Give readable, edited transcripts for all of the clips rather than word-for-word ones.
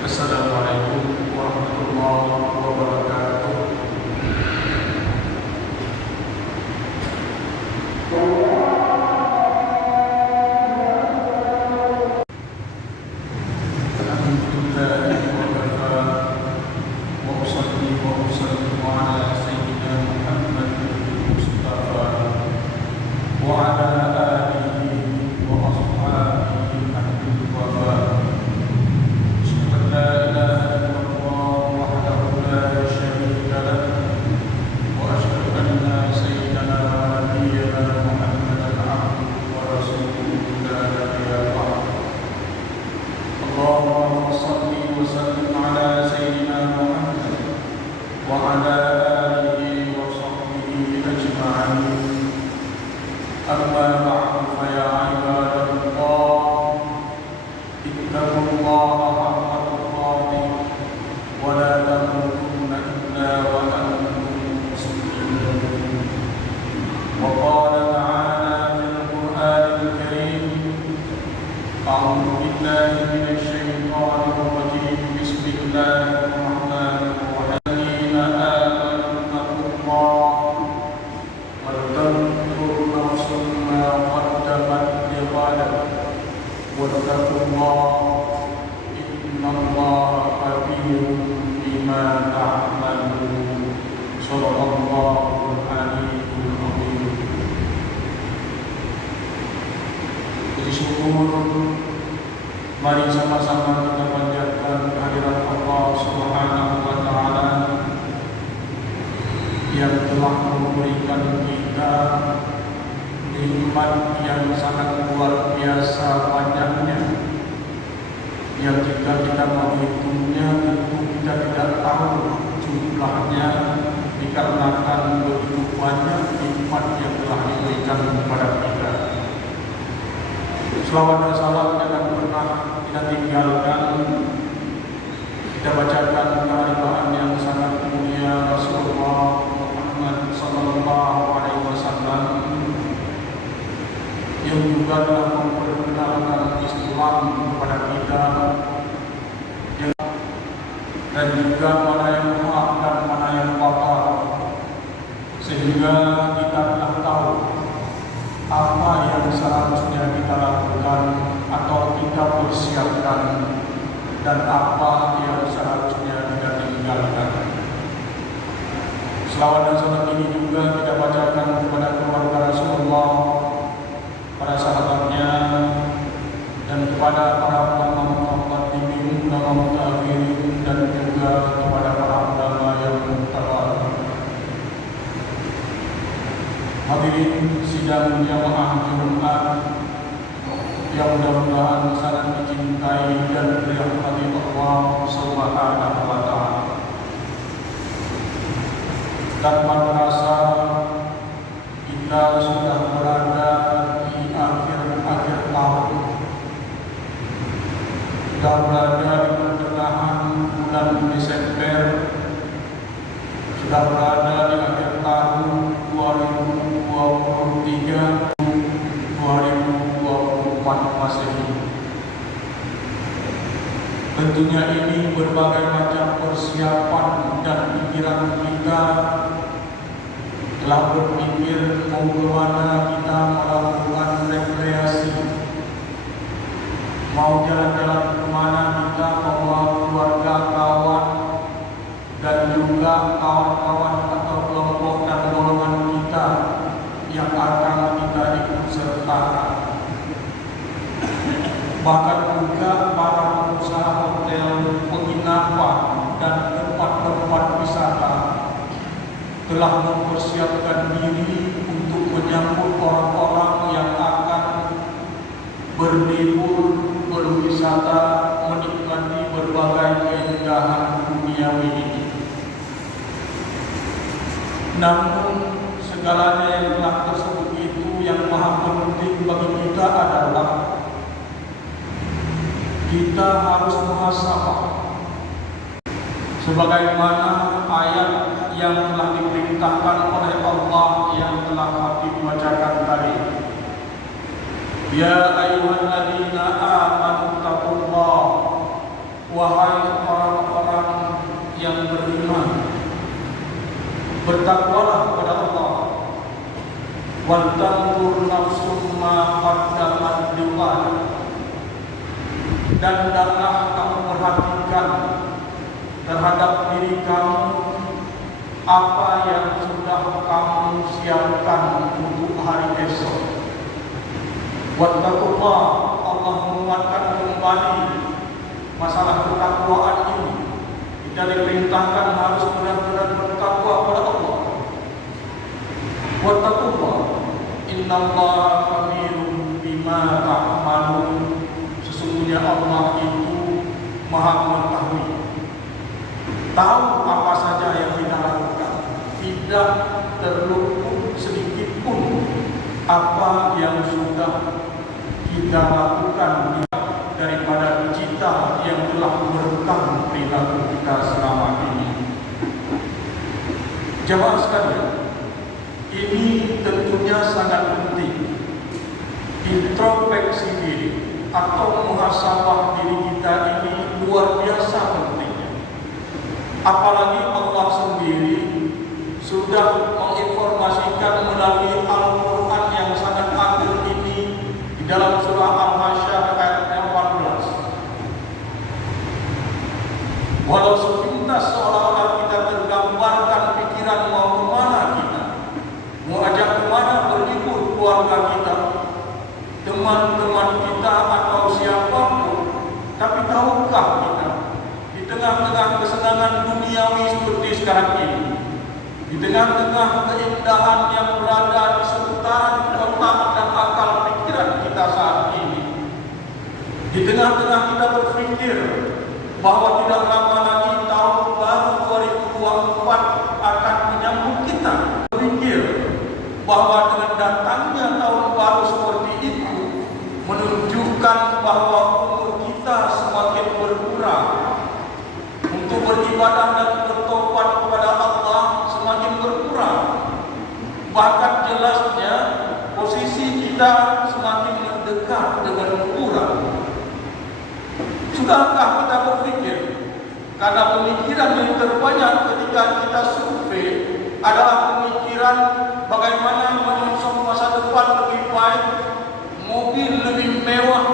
Assalamualaikum warahmatullahi wabarakatuh. Mari sama-sama kita panjatkan kehadirat Allah Subhanahu wa Ta'ala yang telah memberikan kita nikmat yang sangat luar biasa banyaknya, yang jika kita menghitungnya tentu kita tidak tahu jumlahnya, dikarenakan begitu banyak nikmat yang telah diberikan kepada kita. Selawat dan salam jangan pernah kita tinggalkan. Kita bacakan keharibaan yang sangat mulia Rasulullah Muhammad sallallahu alaihi wasallam yang juga telah memperkenalkan Islam kepada kita, dan juga mana yang hak dan mana yang batil, sehingga kita telah tahu apa yang seharusnya kita lakukan atau kita persiapkan dan apa yang seharusnya kita tinggalkan. Selawat dan salam ini juga kita bacakan kepada keluarga Rasulullah, para sahabatnya, dan kepada para ulama muqaddimin, ulama mutaakhirin, dan juga kepada para ulama yang mutawatir. Hadirin sidang jamaah Jumat yang mudah-mudahan sangat dicintai dan dirahmati Allah Subhanahu wa Ta'ala. Tanpa terasa kita sudah berada di akhir-akhir tahun. Kita berada di pertengahan bulan Desember. Sudah berada di akhir tahun 2023 2024 Masehi. Tentunya ini berbagai macam persiapan dan pikiran kita telah berpikir mau kemana kita melakukan rekreasi, mau jalan-jalan kemana kita membawa keluarga, kawan, dan juga kawan-kawan atau kelompok dan golongan kita yang akan kita ikut sertakan. Bahkan juga para pengusaha hotel, penginapan, dan tempat-tempat wisata telah mempersiapkan diri untuk menyambut orang-orang yang akan berlibur, berwisata, menikmati berbagai keindahan duniawi ini. Namun segalanya yang telah tersebut itu yang maha penting bagi kita adalah kita harus muhasabah sebagaimana ayat yang telah diperintahkan oleh Allah yang telah Habib bacakan tadi. Ya ayyuhalladzina amanu taqullah, wahai orang-orang yang beriman, bertakwalah kepada Allah. Wal tanzur nafsum ma qaddamat lighad, dan hendaklah kamu perhatikan terhadap diri kamu apa yang sudah kamu siapkan untuk hari esok. Wattaqullah, Allah menguatkan kembali masalah ketakwaan ini. Kita diperintahkan harus benar-benar bertakwa kepada Allah. Wattaqullah, innallaha khabirun bima ta'malun. Sesungguhnya Allah itu Maha mengetahui, tahu apa saja yang kita lakukan, tidak terluput sedikit pun apa yang sudah kita lakukan daripada cita yang telah merekam perilaku kita selama ini. Jamaah sekalian, ini tentunya sangat penting. Introspeksi diri atau muhasabah diri kita ini luar biasa pentingnya. Apalagi Allah sendiri sudah menginformasikan melalui Al-Quran yang sangat agung ini di dalam surah Al-Hasyr ayat 14. Walau sepintas seolah-olah kita tergambarkan pikiran mau kemana kita, mau ajak kemana berlibur keluarga kita, teman-teman kita atau siapapun, tapi tahukah kita di tengah-tengah kesenangan duniawi seperti sekarang ini, di tengah-tengah keindahan yang berada di seputaran otak dan akal pikiran kita saat ini, di tengah-tengah kita berpikir bahwa tidak lama lagi tahun baru 2024 akan menyambut kita, berpikir bahwa dengan datangnya tahun baru seperti itu menunjukkan bahwa umur kita semakin berkurang, untuk beribadah dan bertobat kepada Allah semakin berkurang. Bahkan jelasnya posisi kita semakin mendekat dengan berkurang. Sudahkah kita berpikir? Karena pemikiran yang terbanyak ketika kita survei adalah pemikiran bagaimana menyongsong masa depan lebih baik, mobil lebih mewah,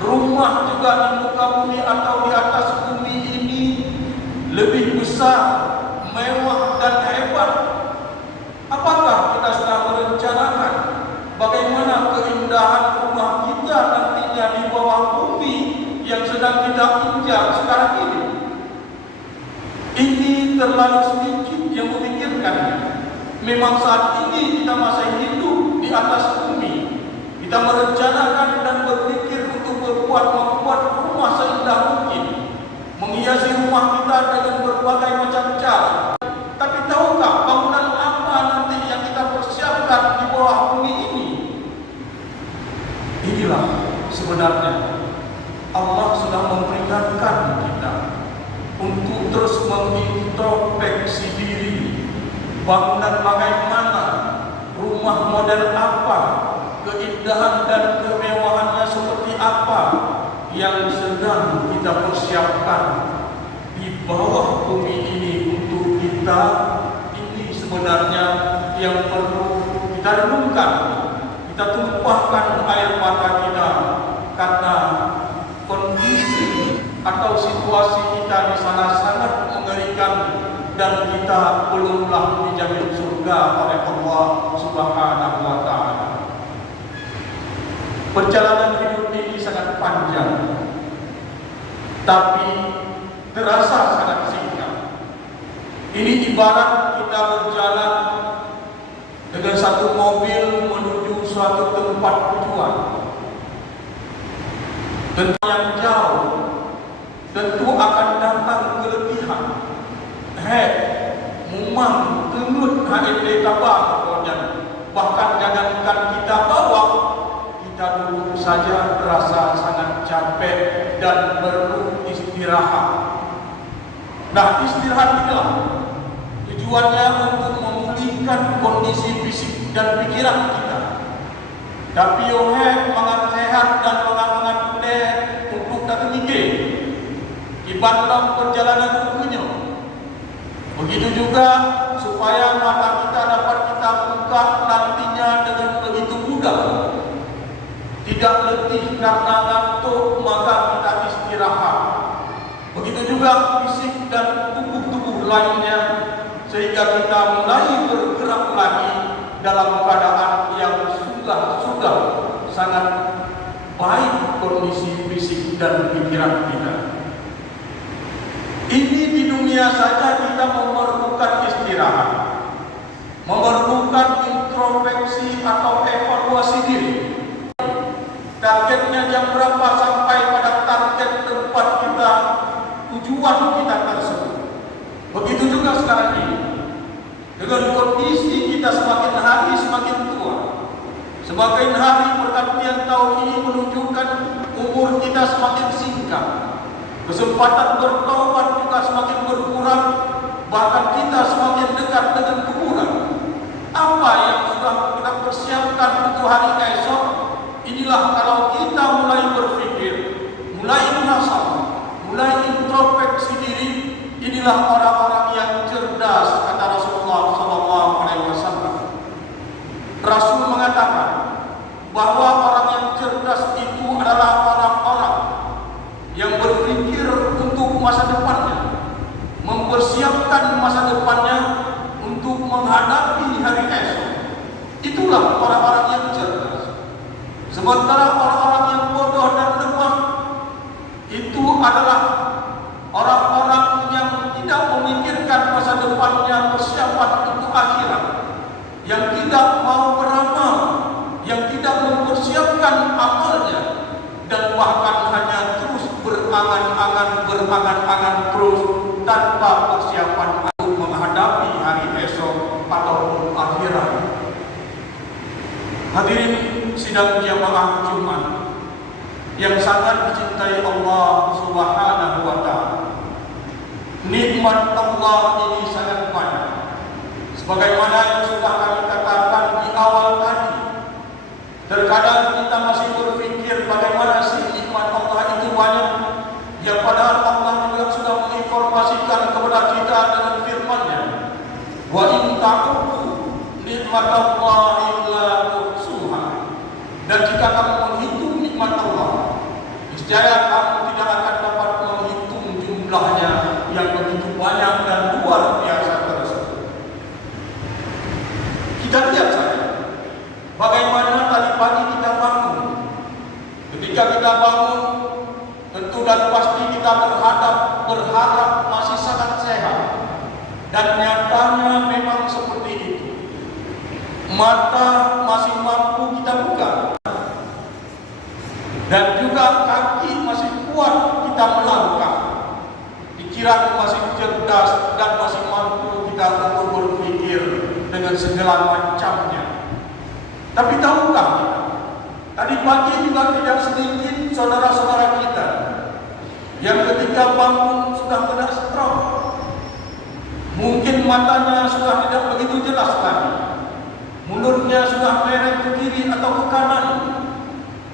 rumah juga di muka bumi atau di atas bumi ini lebih besar, mewah dan hebat. Apakah kita sedang merencanakan bagaimana keindahan rumah kita nantinya di bawah bumi yang sedang kita injak sekarang ini? Ini terlalu sedikit yang memikirkan. Memang saat ini kita masih hidup di atas bumi, di Kita merencanakan dan berpikir untuk membuat rumah seindah mungkin, menghiasi rumah kita dengan berbagai macam cara. Tapi tahukah bangunan apa nanti yang kita persiapkan di bawah bumi ini? Inilah sebenarnya Allah sudah memperingatkan kita untuk terus mengintrospeksi diri. Bangunan bagaimana, rumah model apa, keindahan dan kemewahannya seperti apa yang sedang kita persiapkan di bawah bumi ini untuk kita. Ini sebenarnya yang perlu kita renungkan, kita tumpahkan air mata kita, karena kondisi atau situasi kita di sana sangat mengerikan dan kita belumlah dijamin surga oleh Allah Subhanahu wa Ta'ala. Perjalanan hidup ini sangat panjang, tapi terasa sangat singkat. Ini ibarat kita berjalan dengan satu mobil menuju suatu tempat tujuan. Tentu yang jauh, tentu akan datang keletihan. Memang tenut HND kabar kemudian. Bahkan jangankan kita bawa, kita duduk saja terasa sangat capek dan perlu istirahat. Nah, istirahat inilah tujuannya untuk memulihkan kondisi fisik dan pikiran kita. Tapi mangan sehat dan mangan kuliah untuk datang tinggi di dalam perjalanan bukunya. Begitu juga supaya mata kita dapat kita buka nantinya dengan begitu mudah. Tidak letih karena ngantuk, maka kita istirahat. Begitu juga fisik dan tubuh-tubuh lainnya, sehingga kita mulai bergerak lagi dalam keadaan yang sudah sangat baik kondisi fisik dan pikiran kita. Ini di dunia saja kita memerlukan istirahat, memerlukan introspeksi atau evaluasi diri. Targetnya jam berapa sampai pada target tempat kita, tujuan kita tersebut. Begitu juga sekarang ini, dengan kondisi kita semakin hari semakin tua, semakin hari pergantian tahun ini menunjukkan umur kita semakin singkat. Kesempatan bertobat juga semakin berkurang, bahkan kita semakin dekat dengan kuburan. Apa yang sudah kita persiapkan untuk hari esok? Inilah kalau kita mulai berpikir, mulai muhasabah, mulai introspeksi diri, inilah orang-orang yang cerdas, kata Rasulullah SAW. Rasul mengatakan bahwa orang yang cerdas itu adalah orang-orang yang berpikir untuk masa depannya, mempersiapkan masa depannya untuk menghadapi hari esok. Itulah orang-orang yang cerdas. Sementara orang-orang yang bodoh dan lemah itu adalah orang-orang yang tidak memikirkan masa depannya, persiapan untuk akhirat, yang tidak mau beramal, yang tidak mempersiapkan amalnya, dan bahkan hanya terus berangan-angan terus tanpa persiapan untuk menghadapi hari esok ataupun akhirat. Hadirin sidang jamaah Jumat yang sangat dicintai Allah Subhanahu wa Ta'ala, nikmat Allah ini sangat banyak. Sebagaimana yang sudah kami katakan di awal tadi, terkadang kita masih berpikir bagaimana sih nikmat Allah itu banyak, yang padahal Allah juga sudah menginformasikan kepada kita dengan firman-Nya, wa in ta'uddu nikmatallahi la tuhsuha. Dan jika kamu menghitung nikmat Allah, niscaya kamu tidak akan dapat menghitung jumlahnya yang begitu banyak dan luar biasa tersebut. Kita lihat saja bagaimana tadi pagi kita bangun. Ketika kita bangun, tentu dan pasti kita berharap masih sangat sehat. Dan nyatanya memang seperti itu. Mata masih mampu kita buka, dan juga kaki masih kuat kita melangkah, pikiran masih cerdas dan masih mampu kita untuk berpikir dengan segala macamnya. Tapi tahukah kita, tadi pagi juga tidak sedikit saudara-saudara kita yang ketika bangun sudah kena stroke. Mungkin matanya sudah tidak begitu jelas lagi, mulutnya sudah mereng ke kiri atau ke kanan,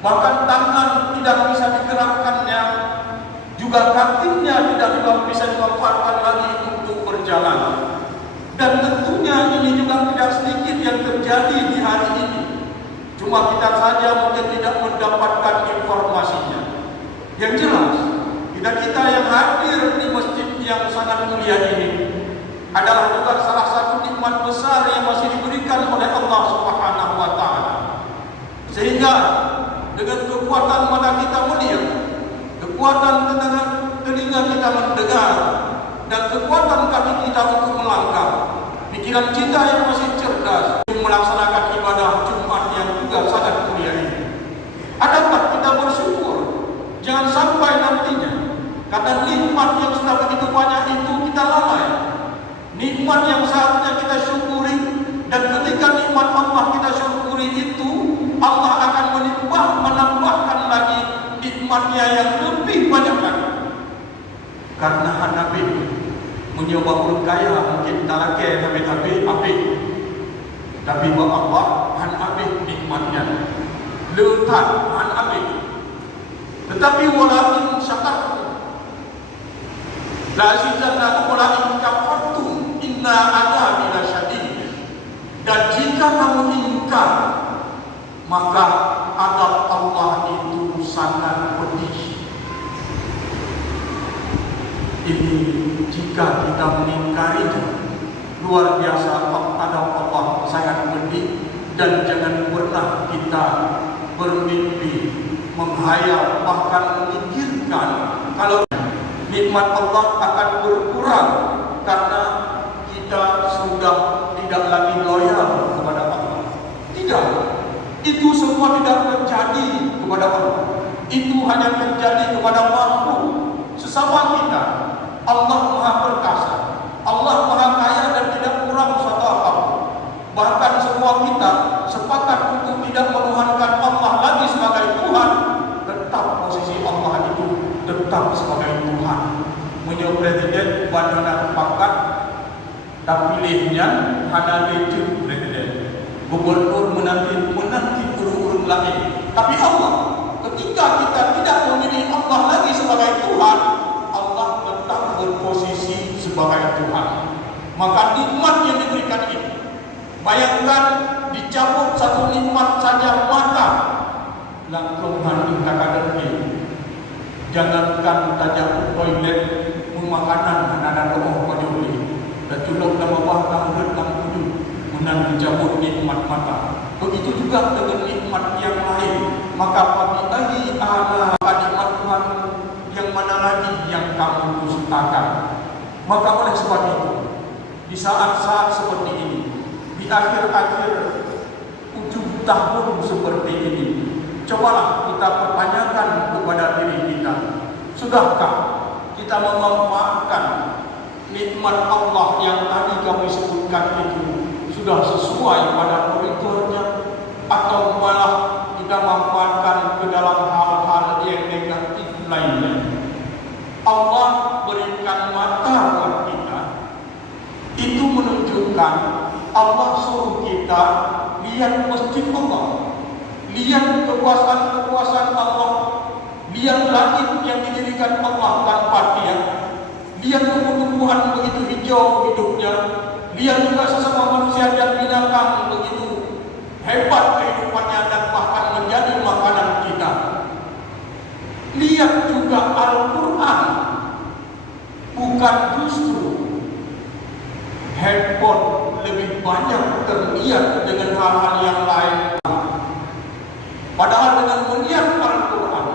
bahkan tangan tidak bisa digerakkannya, juga kakinya tidak bisa dimanfaatkan lagi untuk berjalan. Dan tentunya ini juga tidak sedikit yang terjadi di hari ini. Cuma kita saja mungkin tidak mendapatkan informasinya. Yang jelas, kita yang hadir di masjid yang sangat mulia ini adalah juga salah satu nikmat besar yang masih diberikan oleh Allah Subhanahu wa taala. Sehingga dengan kekuatan mata kita melihat, kekuatan telinga kita mendengar, dan kekuatan kaki kita untuk melangkah, pikiran kita yang masih cerdas untuk melaksanakan ibadah Jumat yang juga sangat mulia ini. Adakah kita bersyukur? Jangan sampai nantinya karena nikmat yang sudah begitu banyak itu kita lalai. Nikmat yang seharusnya kita syukuri, dan ketika nikmat Allah kita syukuri itu, Allah akan menambahkan lagi nikmatnya yang lebih banyak lagi. Karena Nabi menyebabkan kaya mungkin tak lagi Nabi tapi buat Allah Nabi nikmatnya letak Nabi. Tetapi walakin syakartum la azidannakum walakin kafartum inna adzabi lasyadid. Dan jika kamu ingkar, maka azab Allah itu sangat pedih. Ini jika kita mengingkarinya, luar biasa azab Allah sangat pedih. Dan jangan pernah kita bermimpi, menghayal, bahkan memikirkan kalau nikmat Allah akan berkurang karena kita sudah tidak lagi loyal kepada Allah. Tidak, itu semua tidak terjadi kepada Allah. Itu hanya terjadi kepada makhluk sesama kita. Allah Maha Perkasa, Allah Maha Kaya dan tidak kurang suatu apapun. Bahkan semua kita sepakat untuk tidak menuhankan Allah lagi sebagai Tuhan. Tetap posisi Allah itu tetap sebagai Tuhan. Menjadi presiden bandana pakat, tak pilihnya hanya lecu presiden. Gubernur menanti urun-urun lain. Tapi Allah, ketika kita tidak memilih Allah lagi sebagai Tuhan, Allah tetap berposisi sebagai Tuhan. Maka nikmat yang diberikan ini, bayangkan dicabut satu nikmat saja mata, langsung handuk takkan ini. Jangankan tajam toilet, makanan anak-anak doa pajuli, dan culuk nama bahkan murid nama tujuh, menang dicabut nikmat mata. Begitu juga dengan nikmat yang lain. Maka bagi ala nikmat Tuhan yang mana lagi yang kamu dustakan? Maka oleh sebab itu, di saat-saat seperti ini, di akhir-akhir ujung tahun seperti ini, cobalah kita pertanyakan kepada diri kita, sudahkah kita memanfaatkan nikmat Allah yang tadi kami sebutkan itu sudah sesuai pada koridornya, atau malah kita manfaatkan ke dalam hal-hal yang negatif lainnya? Allah berikan mata buat kita, itu menunjukkan Allah suruh kita lihat masjid Allah, lihat kekuasaan Allah, lihat langit yang didirikan Allah tanpa tiang, lihat tumbuh-tumbuhan begitu hijau hidupnya, lihat juga sesama manusia dan binatang begitu hebat kehidupannya dan bahkan menjadi makanan kita. Lihat juga Al-Quran, bukan justru handphone lebih banyak terlihat dengan hal-hal yang lain. Padahal dengan melihat Al-Quran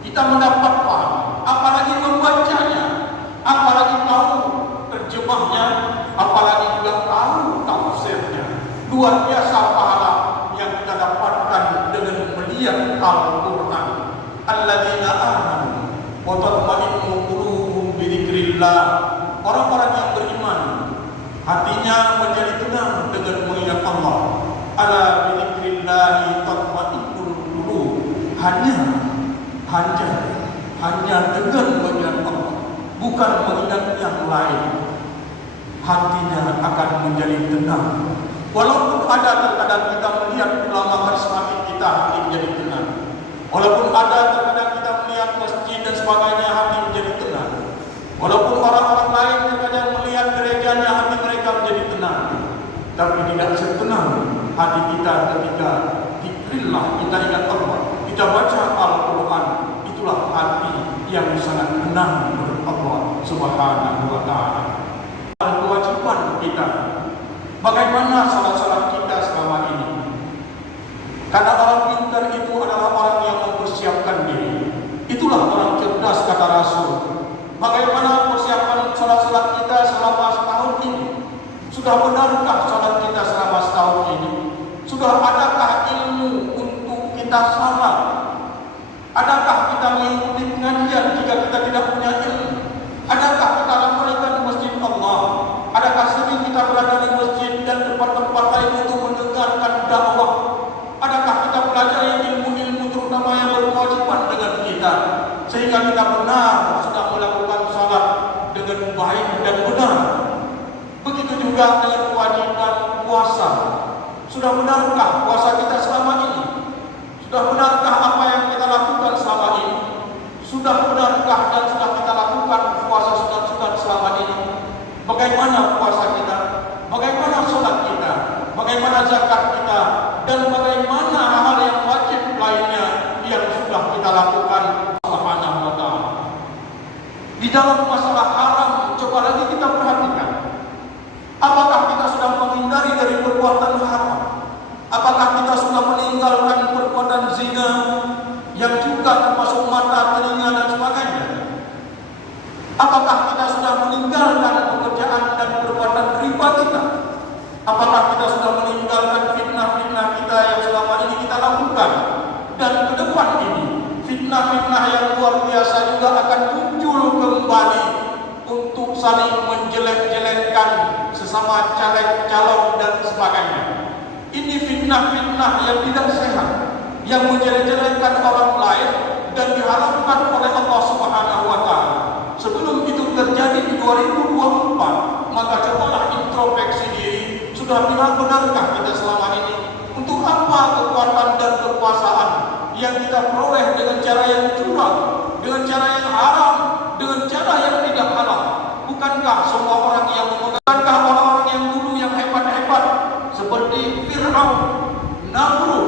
kita mendapat paham, apalagi membacanya, apalagi tahu terjemahnya, apalagi juga tahu tafsirnya. Luar biasa pahala yang kita dapatkan dengan melihat Al-Quran. alladzina amanu wa tatma'innu qulubuhum bi dzikrillah. Orang-orang yang beriman hatinya menjadi tenang dengan mengingat Allah. Ala bi dzikrillah tatma'innul qulub. Hanya dengan mengingat Allah, bukan mengingat yang lain, hatinya akan menjadi tenang. Walaupun ada terkadang kita melihat ulama karismatik kita hati menjadi tenang. Walaupun ada terkadang kita melihat masjid dan sebagainya hati menjadi tenang. Walaupun orang-orang lain terkadang melihat gerejanya hati mereka menjadi tenang. Tapi tidak setenang hati kita ketika dzikrillah, kita ingat Allah, kita baca Al-Quran. Itulah hati yang sangat tenang menurut Allah Subhanahu wa ta'ala. Kewajiban kita, bagaimana salat-salat kita selama ini? Karena orang pintar itu adalah orang yang mempersiapkan diri. Itulah orang cerdas, kata Rasul. Bagaimana persiapan salat-salat kita selama setahun ini? Sudah benarkah salat kita selama setahun ini? Sudah adakah ilmu untuk kita salat? Adakah kita mengikuti pengajian jika kita tidak punya ilmu? Adakah kita ramaikan masjid Allah? Adakah sering kita berada di masjid dan tempat-tempat lain untuk mendengarkan dakwah? Adakah kita pelajari ilmu-ilmu terutama yang berkewajiban dengan kita, sehingga kita benar sudah melakukan salat dengan baik dan benar? Begitu juga dengan kewajiban puasa. Sudah benarkah puasa kita selama ini? Sudah benarkah apa yang kita lakukan selama ini? Sudah benarkah dan sudah kita lakukan puasa sunat-sunat selama ini? Bagaimana puasa kita? Bagaimana sholat kita? Bagaimana zakat kita? Dan bagaimana hal-hal yang wajib lainnya yang sudah kita lakukan Subhanahu wa ta'ala? Di dalam masalah haram, coba lagi kita perhatikan. Apakah kita sudah menghindari dari perbuatan haram? Apakah kita sudah meninggalkan perbuatan zina yang juga termasuk mata, telinga dan sebagainya? Apakah kita sudah meninggalkan pekerjaan dan perbuatan riba kita? Apakah kita sudah meninggalkan fitnah-fitnah kita yang selama ini kita lakukan? Dan ke depan ini fitnah-fitnah yang luar biasa juga akan muncul kembali untuk saling menjelek-jelekkan sesama caleg, calon dan sebagainya. Ini fitnah-fitnah yang tidak sehat, yang menjelek-jelekkan orang lain dan diharapkan oleh Allah Subhanahu wa ta'ala. Sebelum itu terjadi di 2024, maka cobalah introspeksi diri. Sudah benarkah kita selama ini? Untuk apa kekuatan dan kekuasaan yang kita peroleh dengan cara yang curang, dengan cara yang haram, dengan cara yang tidak halal? Bukankah semua orang yang bukankah orang-orang yang dulu yang hebat-hebat seperti Fir'aun, Namrud,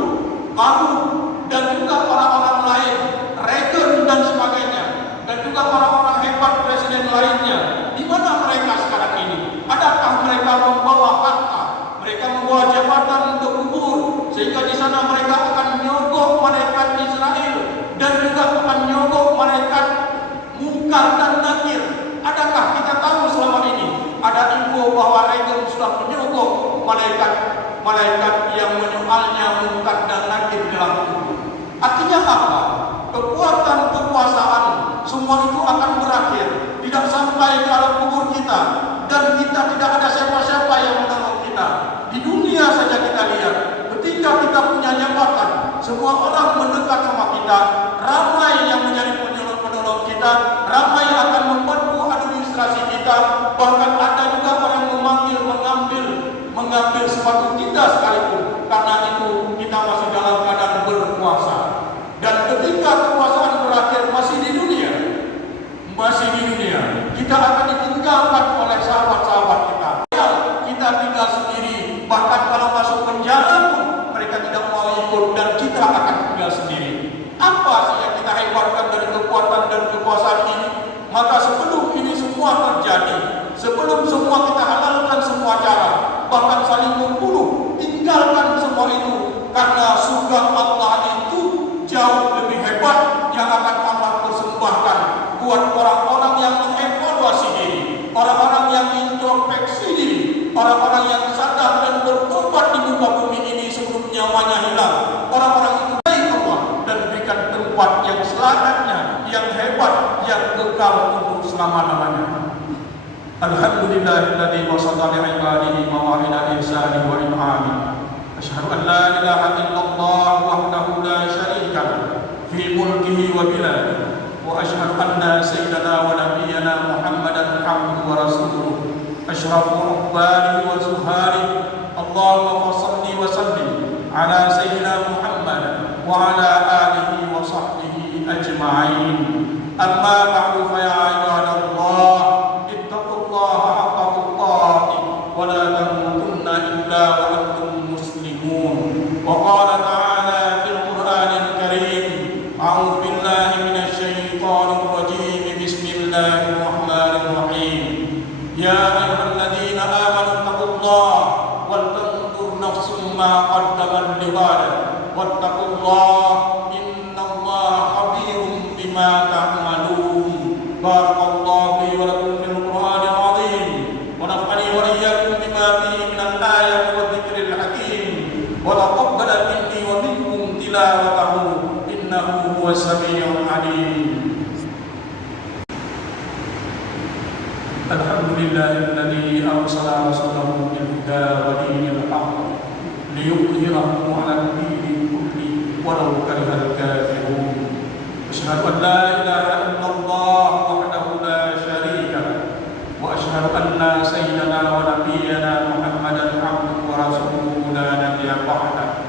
Qarun, dan juga orang-orang lain, Reagan dan sebagainya, dan juga orang-orang hebat presiden lainnya, di mana mereka sekarang ini? Adakah mereka membawa harta? Mereka membawa jabatan untuk kubur, sehingga di sana mereka akan menyogok malaikat Israel dan juga akan menyogok malaikat Munkar dan Nakir. Adakah kita tahu selama ini ada info bahwa Reagan sudah menyogok malaikat yang menyoalnya Munkar dan Nakir dalam kubur? Artinya apa? Kekuatan, kekuasaan, semua itu akan berakhir, tidak sampai ke alam kubur kita, dan kita tidak ada siapa-siapa yang menolong kita. Di dunia saja kita lihat, ketika kita punya jabatan, semua orang mendekat sama kita, ramai yang menjadi penolong kita, ramai akan membantu administrasi kita, bahkan ada juga orang mengambil sepatu kita sekalipun, karena itu kita masih dalam keadaan berkuasa. Dan ketika kekuasaan berakhir masih di dunia, kita akan ditinggalkan oleh sahabat-sahabat kita. Kita tinggal sendiri, bahkan kalau masuk penjara pun mereka tidak mau ikut, dan kita akan tinggal sendiri. Apa sih yang kita hebatkan dari kekuatan dan kekuasaan ini? Maka sebelum ini semua terjadi, sebelum semua kita halalkan semua cara, bahkan saling membunuh, tinggalkan semua itu, karena surga Allah itu jauh lebih hebat yang akan Allah persembahkan buat orang-orang yang mengevaluasi diri, orang-orang yang introspeksi diri, orang-orang yang sadar dan bertobat di muka bumi ini sebelum nyawanya hilang. Orang-orang itu baik Allah dan berikan tempat yang selamanya, yang hebat, yang kekal untuk selama-lamanya. Alhamdulillahilladzi wasata li'ibadihi mawa'ida ihsani wa in'ami. Asyhadu an la ilaha illallah wahdahu la syarika lahu fi mulkihi wa biladihi. Wa asyhadu anna sayyidana wa nabiyyana Muhammadan abduhu wa rasuluh. Asyrafu rubbanihi wa zuharihi. Allahumma shalli wa sallim ala sayyidina Muhammad wa ala alihi wa sahbihi ajma'in. Amma ba'du fa ya ibadallah, ittaqullaha haqqa tuqatih wa la tamutunna illa wa antum muslimun. Wa qala ta'ala fil Qur'anil Karim, a'udzu billahi minasy syaithanir rajim. Bismillahirrahmanirrahim. Ya ayyuhalladzina amanu taqullaha wal tanzur nafsum ma qaddamat lighad wattaqullaha innallaha khabirum bima ta'malun. Barakallahu li wa lakum fil Qur'anil azim wa nafa'ani wa iyyakum bima fihi minal ayati wa dzikril hakim wa taqabbala minni wa minkum tilawatahu innahu huwas samiul alim. Alhamdulillahilladzi arsala rasulahu bil huda wa dinil haqq liyudhhirahu 'alal dini kulli walau karihal kafirun. Asyhadu an la ilaha illallah wahdahu la syarika lahu wa asyhadu anna sayyidana wa nabiyyana Muhammadan abduhu wa rasuluhu la nabiyya ba'dahu.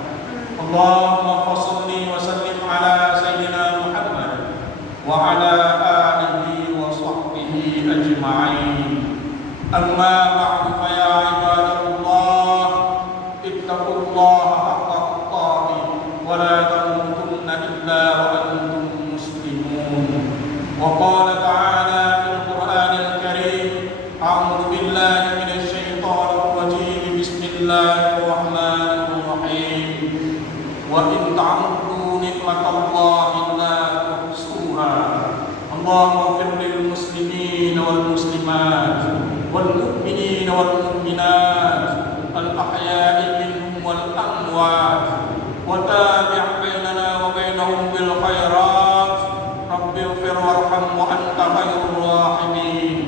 Allahumma shalli wa sallim ala sayyidina Muhammad wa ala alihi wa sahbihi ajma'in. Amma ba'du fa ya ibadallah, ittaqullaha haqqa tuqatih wa la tamutunna illa wa antum muslimun. Wa qala ta'ala fil Qur'anil Karim, a'udzu billahi minasy syaithanir rajim. Bismillahirrahmanirrahim. Wa in ta'uddu ni'matallahi la tuhsuha. Allahumma ighfir lil muslimin wal muslimat wal mu'minin wal mu'minat al ahya'i minhum wal amwat wa tabi' bainana wa bainahum bil khairat. Rabbi ighfir warham wa anta khairur rahimin.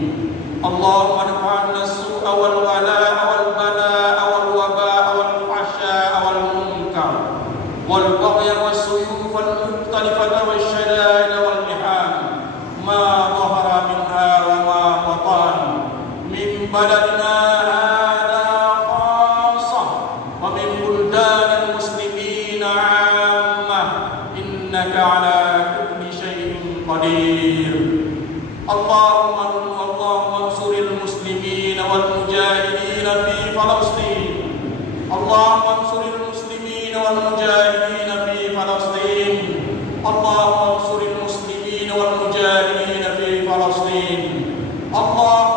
Allahumma adfa'na as-su'a wal wala'a wal bala'a wal waba'a wal fahsya'a wal munkar wal baghya was suyuf wal mukhtalifata wash shada'id wal miham ma dhahara minha wa ma batan min baladina hadha khassah wa min buldanil muslimin 'ammah innaka 'ala kulli syai'in qadir. Allahumma ansuril muslimin wal mujahidin fi Palestin. Allahumma ansuril muslimin wal mujahidin fi Palestin. Allahumma ansuril muslimin wal mujahidin fi Palestin. Allah